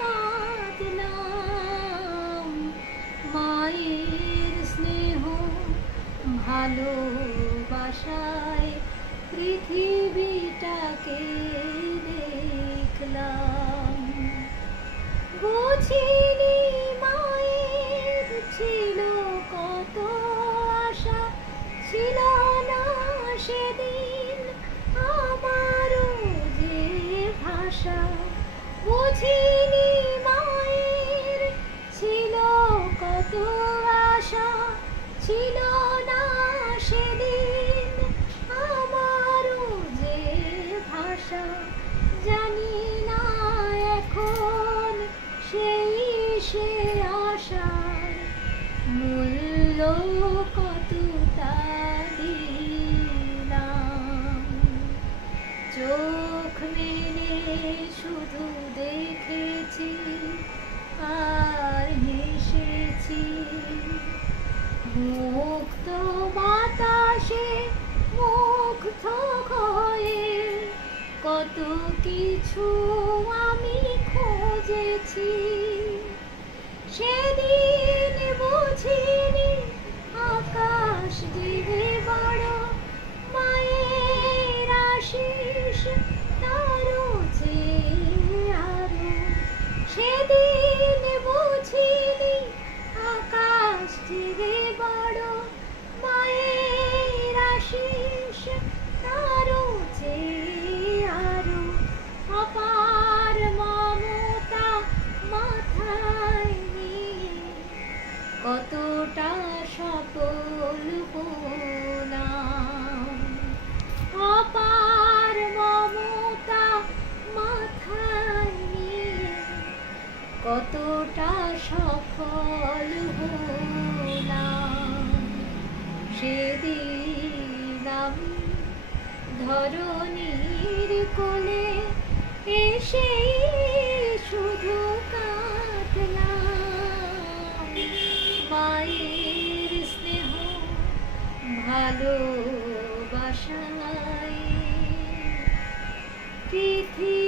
কাঁদলাম। মায়ের স্নেহ ভালোবাসায় পৃথিবীটাকে দেখলাম। বুঝিনি মায়ের ছিল কত আশা, ছিল না সেদিন আমারও যে ভাষা। বুঝিনি মায়ের ছিল কত আশা, ছিল না সেদিন আমারও যে ভাষা। জানি না এখন সেই সে আশার মূল্য কতটা দিলাম। চোখ মেলে শুধু দেখেছি আর হেসেছি, মুক্ত বাতাসে মুগ্ধ হয়ে কত কিছু আমি খুঁজেছি। সেদিন বুঝিনি আকাশ দিবে বড়, মায়ের আশিস তারও চেয়ে আরো। সেদিন বুঝিনি আকাশ দিবে বড়, মায়ের আশিস তারও চেয়ে আরো। অপার মমতা মাথায় নিয়ে কতটা সফল হলাম। অপার মমতা মাথায় নিয়ে কতটা সফল হলাম। সেদিন আমি ধরণীর কোলে এসে শুধু কাঁদলাম। মায়ের স্নেহ ভালোবাসায় পৃথিবী